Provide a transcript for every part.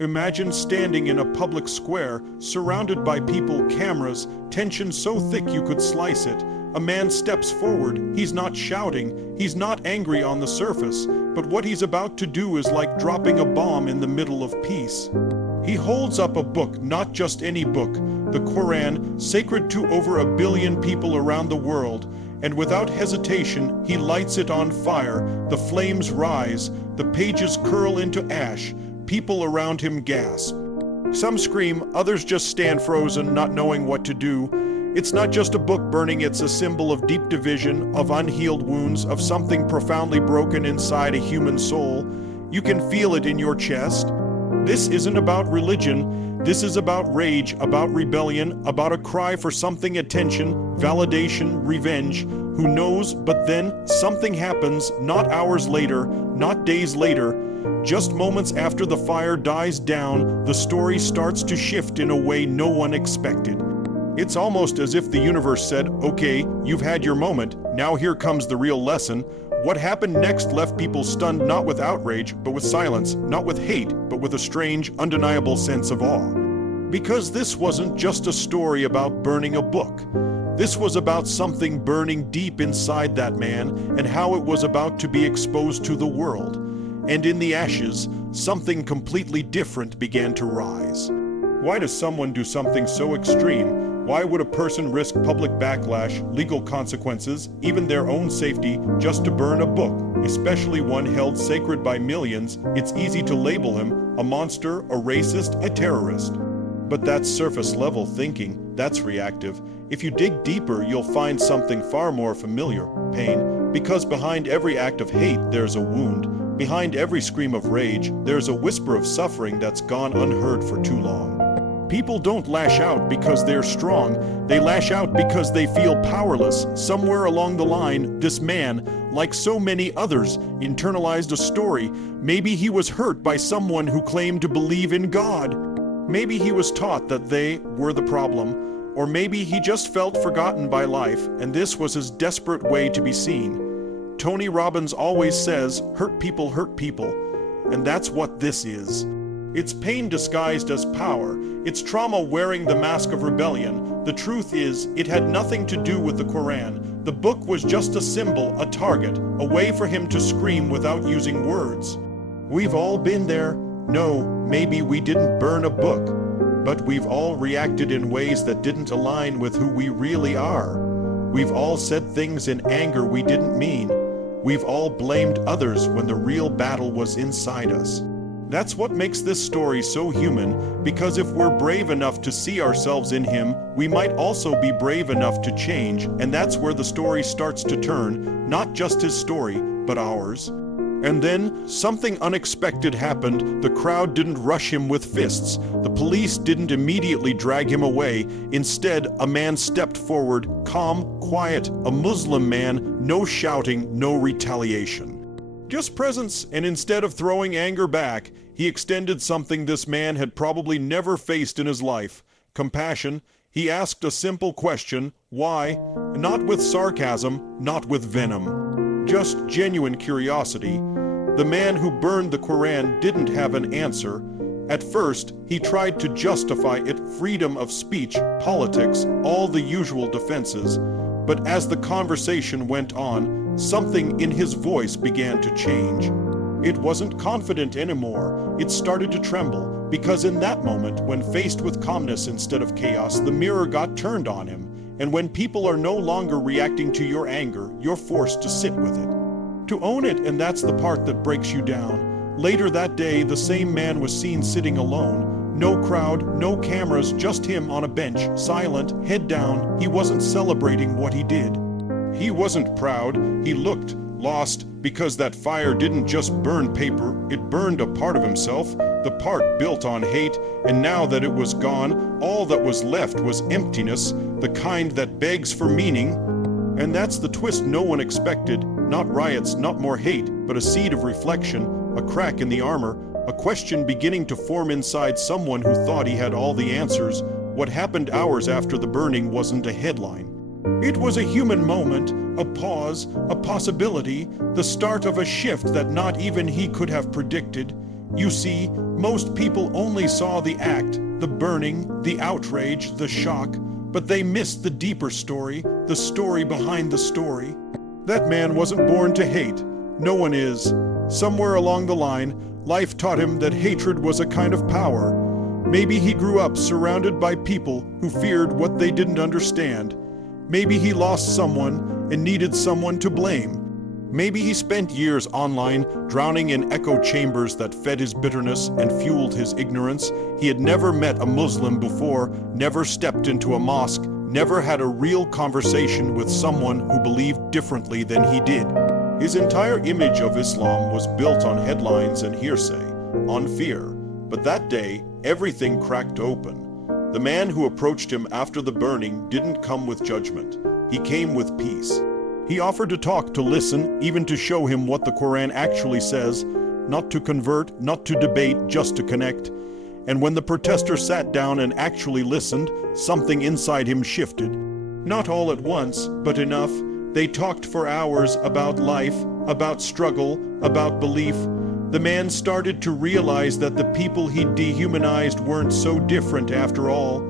Imagine standing in a public square, surrounded by people, cameras, tension so thick you could slice it. A man steps forward. He's not shouting, he's not angry on the surface, but what he's about to do is like dropping a bomb in the middle of peace. He holds up a book, not just any book, the Quran, sacred to over 1 billion people around the world, and without hesitation, he lights it on fire. The flames rise, the pages curl into ash. People around him gasp. Some scream, others just stand frozen, not knowing what to do. It's not just a book burning, it's a symbol of deep division, of unhealed wounds, of something profoundly broken inside a human soul. You can feel it in your chest. This isn't about religion. This is about rage, about rebellion, about a cry for something: attention, validation, revenge. Who knows? But then something happens, not hours later, not days later. Just moments after the fire dies down, the story starts to shift in a way no one expected. It's almost as if the universe said, okay, you've had your moment, now here comes the real lesson. What happened next left people stunned, not with outrage, but with silence, not with hate, but with a strange, undeniable sense of awe. Because this wasn't just a story about burning a book. This was about something burning deep inside that man, and how it was about to be exposed to the world. And in the ashes, something completely different began to rise. Why does someone do something so extreme? Why would a person risk public backlash, legal consequences, even their own safety, just to burn a book, especially one held sacred by millions? It's easy to label him a monster, a racist, a terrorist. But that's surface-level thinking, that's reactive. If you dig deeper, you'll find something far more familiar: pain. Because behind every act of hate, there's a wound. Behind every scream of rage, there's a whisper of suffering that's gone unheard for too long. People don't lash out because they're strong. They lash out because they feel powerless. Somewhere along the line, this man, like so many others, internalized a story. Maybe he was hurt by someone who claimed to believe in God. Maybe he was taught that they were the problem. Or maybe he just felt forgotten by life, and this was his desperate way to be seen. Tony Robbins always says, hurt people, and that's what this is. It's pain disguised as power. It's trauma wearing the mask of rebellion. The truth is, it had nothing to do with the Quran. The book was just a symbol, a target, a way for him to scream without using words. We've all been there. No, maybe we didn't burn a book, but we've all reacted in ways that didn't align with who we really are. We've all said things in anger we didn't mean. We've all blamed others when the real battle was inside us. That's what makes this story so human, because if we're brave enough to see ourselves in him, we might also be brave enough to change, and that's where the story starts to turn, not just his story, but ours. And then, something unexpected happened. The crowd didn't rush him with fists. The police didn't immediately drag him away. Instead, a man stepped forward, calm, quiet, a Muslim man, no shouting, no retaliation. Just presence, and instead of throwing anger back, he extended something this man had probably never faced in his life: compassion. He asked a simple question: why? Not with sarcasm, not with venom. Just genuine curiosity. The man who burned the Quran didn't have an answer. At first, he tried to justify it: freedom of speech, politics, all the usual defenses. But as the conversation went on, something in his voice began to change. It wasn't confident anymore. It started to tremble, because in that moment, when faced with calmness instead of chaos, the mirror got turned on him. And when people are no longer reacting to your anger, you're forced to sit with it, to own it, and that's the part that breaks you down. Later that day, the same man was seen sitting alone. No crowd, no cameras, just him on a bench, silent, head down. He wasn't celebrating what he did. He wasn't proud. He looked lost, because that fire didn't just burn paper, it burned a part of himself, the part built on hate, and now that it was gone, all that was left was emptiness, the kind that begs for meaning. And that's the twist no one expected. Not riots, not more hate, but a seed of reflection, a crack in the armor, a question beginning to form inside someone who thought he had all the answers. What happened hours after the burning wasn't a headline. It was a human moment, a pause, a possibility, the start of a shift that not even he could have predicted. You see, most people only saw the act, the burning, the outrage, the shock, but they missed the deeper story, the story behind the story. That man wasn't born to hate. No one is. Somewhere along the line, life taught him that hatred was a kind of power. Maybe he grew up surrounded by people who feared what they didn't understand. Maybe he lost someone and needed someone to blame. Maybe he spent years online, drowning in echo chambers that fed his bitterness and fueled his ignorance. He had never met a Muslim before, never stepped into a mosque, never had a real conversation with someone who believed differently than he did. His entire image of Islam was built on headlines and hearsay, on fear. But that day, everything cracked open. The man who approached him after the burning didn't come with judgment. He came with peace. He offered to talk, to listen, even to show him what the Quran actually says, not to convert, not to debate, just to connect. And when the protester sat down and actually listened, something inside him shifted. Not all at once, but enough. They talked for hours about life, about struggle, about belief. The man started to realize that the people he dehumanized weren't so different after all.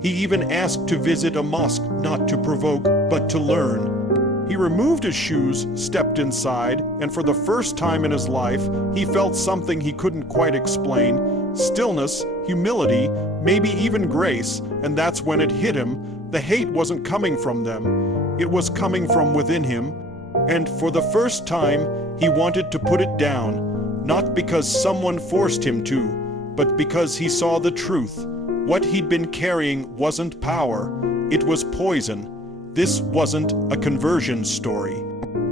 He even asked to visit a mosque, not to provoke, but to learn. He removed his shoes, stepped inside, and for the first time in his life, he felt something he couldn't quite explain. Stillness, humility, maybe even grace, and that's when it hit him. The hate wasn't coming from them. It was coming from within him. And for the first time, he wanted to put it down, not because someone forced him to, but because he saw the truth. What he'd been carrying wasn't power, it was poison. This wasn't a conversion story.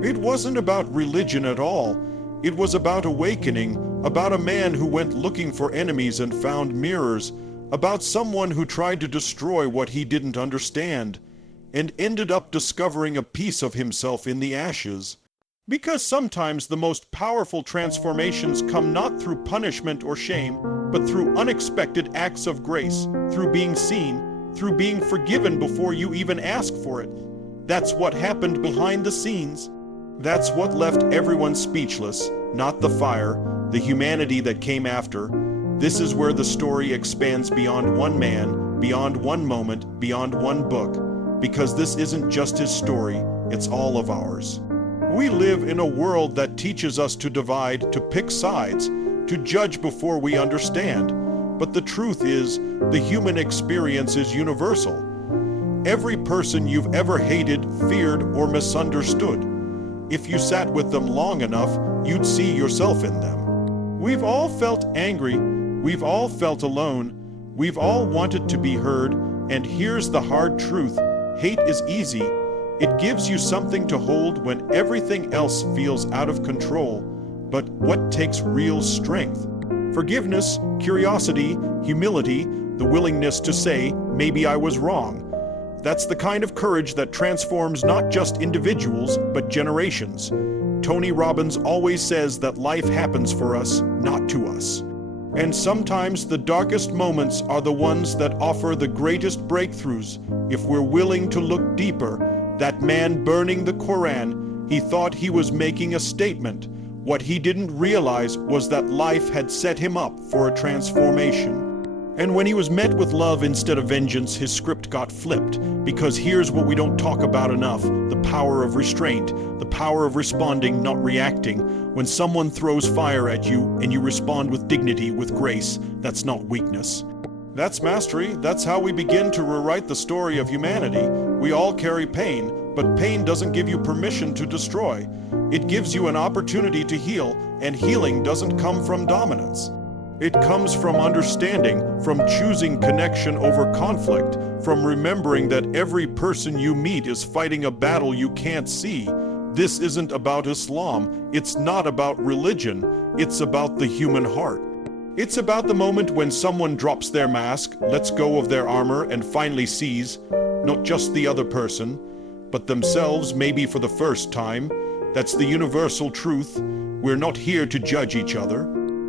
It wasn't about religion at all. It was about awakening, about a man who went looking for enemies and found mirrors, about someone who tried to destroy what he didn't understand, and ended up discovering a piece of himself in the ashes. Because sometimes the most powerful transformations come not through punishment or shame, but through unexpected acts of grace, through being seen, through being forgiven before you even ask for it. That's what happened behind the scenes. That's what left everyone speechless, not the fire, the humanity that came after. This is where the story expands beyond one man, beyond one moment, beyond one book. Because this isn't just his story, it's all of ours. We live in a world that teaches us to divide, to pick sides, to judge before we understand. But the truth is, the human experience is universal. Every person you've ever hated, feared, or misunderstood. If you sat with them long enough, you'd see yourself in them. We've all felt angry. We've all felt alone. We've all wanted to be heard. And here's the hard truth. Hate is easy. It gives you something to hold when everything else feels out of control. But what takes real strength? Forgiveness, curiosity, humility, the willingness to say, maybe I was wrong. That's the kind of courage that transforms not just individuals, but generations. Tony Robbins always says that life happens for us, not to us. And sometimes the darkest moments are the ones that offer the greatest breakthroughs. If we're willing to look deeper, that man burning the Quran, he thought he was making a statement. What he didn't realize was that life had set him up for a transformation. And when he was met with love instead of vengeance, his script got flipped. Because here's what we don't talk about enough: the power of restraint, the power of responding, not reacting. When someone throws fire at you and you respond with dignity, with grace, that's not weakness. That's mastery. That's how we begin to rewrite the story of humanity. We all carry pain, but pain doesn't give you permission to destroy. It gives you an opportunity to heal, and healing doesn't come from dominance. It comes from understanding, from choosing connection over conflict, from remembering that every person you meet is fighting a battle you can't see. This isn't about Islam. It's not about religion. It's about the human heart. It's about the moment when someone drops their mask, lets go of their armor, and finally sees, not just the other person, but themselves, maybe for the first time. That's the universal truth. We're not here to judge each other.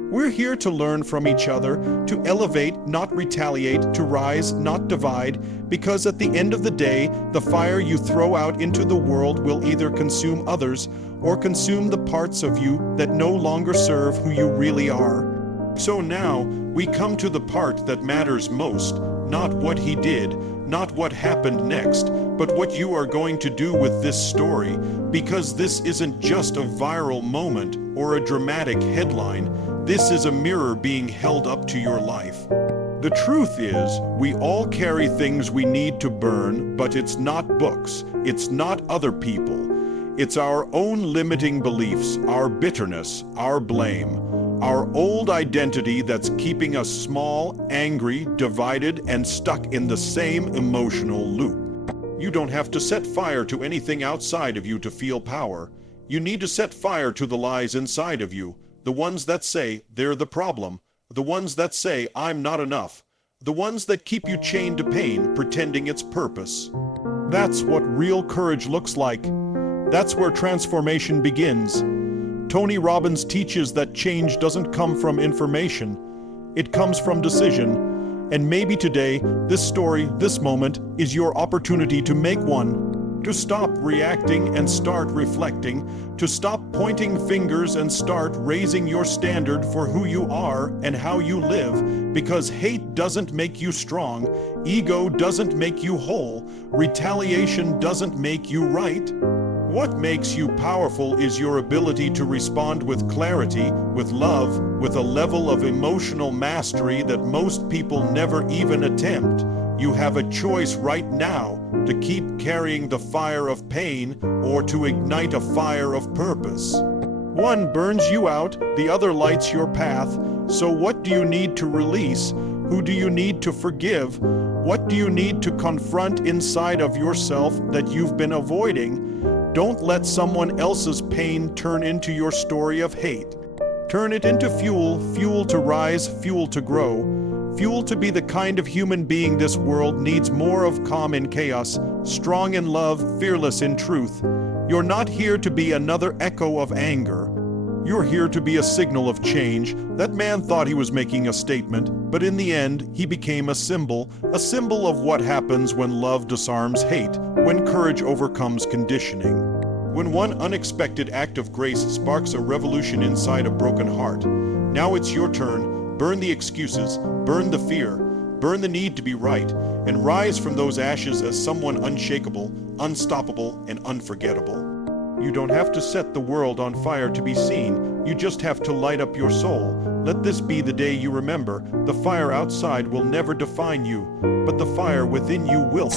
We're here to learn from each other, to elevate, not retaliate, to rise, not divide, because at the end of the day, the fire you throw out into the world will either consume others or consume the parts of you that no longer serve who you really are. So now, we come to the part that matters most, not what he did, not what happened next, but what you are going to do with this story, because this isn't just a viral moment or a dramatic headline. This is a mirror being held up to your life. The truth is, we all carry things we need to burn, but it's not books, it's not other people. It's our own limiting beliefs, our bitterness, our blame, our old identity that's keeping us small, angry, divided, and stuck in the same emotional loop. You don't have to set fire to anything outside of you to feel power. You need to set fire to the lies inside of you, the ones that say they're the problem, the ones that say I'm not enough, the ones that keep you chained to pain, pretending it's purpose. That's what real courage looks like. That's where transformation begins. Tony Robbins teaches that change doesn't come from information. It comes from decision. And maybe today, this story, this moment, is your opportunity to make one. To stop reacting and start reflecting. To stop pointing fingers and start raising your standard for who you are and how you live. Because hate doesn't make you strong. Ego doesn't make you whole. Retaliation doesn't make you right. What makes you powerful is your ability to respond with clarity, with love, with a level of emotional mastery that most people never even attempt. You have a choice right now to keep carrying the fire of pain or to ignite a fire of purpose. One burns you out, the other lights your path. So what do you need to release? Who do you need to forgive? What do you need to confront inside of yourself that you've been avoiding? Don't let someone else's pain turn into your story of hate. Turn it into fuel, fuel to rise, fuel to grow, fuel to be the kind of human being this world needs more of, calm in chaos, strong in love, fearless in truth. You're not here to be another echo of anger. You're here to be a signal of change. That man thought he was making a statement, but in the end, he became a symbol of what happens when love disarms hate, when courage overcomes conditioning. When one unexpected act of grace sparks a revolution inside a broken heart. Now it's your turn. Burn the excuses, burn the fear, burn the need to be right, and rise from those ashes as someone unshakable, unstoppable, and unforgettable. You don't have to set the world on fire to be seen. You just have to light up your soul. Let this be the day you remember. The fire outside will never define you, but the fire within you will.